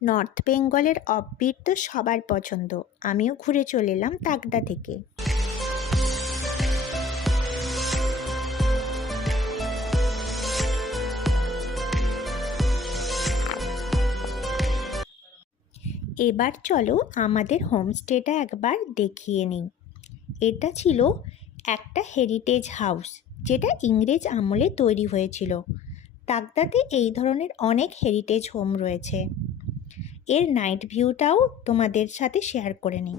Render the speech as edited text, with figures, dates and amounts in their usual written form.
North বেঙ্গলের offbeat তো সবার পছন্দ। আমিও ঘুরে চলে এলাম তাকদা থেকে। এবার চলো আমাদের হোমস্টেটা একবার দেখিয়ে নিই। এটা ছিল একটা হেরিটেজ হাউস, যেটা ইংরেজ আমলে তৈরি হয়েছিল। তাকদাতে এই ধরনের অনেক হেরিটেজ হোম রয়েছে। এর নাইট ভিউটাও তোমাদের সাথে শেয়ার করে নিই।